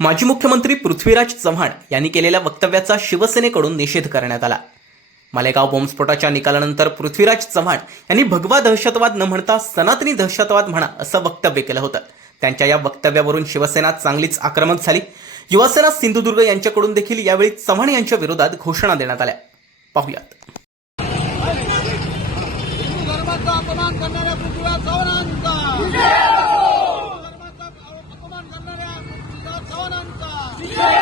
माजी मुख्यमंत्री पृथ्वीराज चव्हाण यांनी केलेल्या वक्तव्याचा शिवसेनेकडून निषेध करण्यात आला. मालेगाव बॉम्बस्फोटाच्या निकालानंतर पृथ्वीराज चव्हाण यांनी भगवा दहशतवाद न म्हणता सनातनी दहशतवाद म्हणा असं वक्तव्य केलं होतं. त्यांच्या या वक्तव्यावरून शिवसेना चांगलीच आक्रमक झाली. युवासेना सिंधुदुर्ग यांच्याकडून देखील यावेळी चव्हाण यांच्या विरोधात घोषणा देण्यात आल्या. पाहुयात. अपमान Yeah!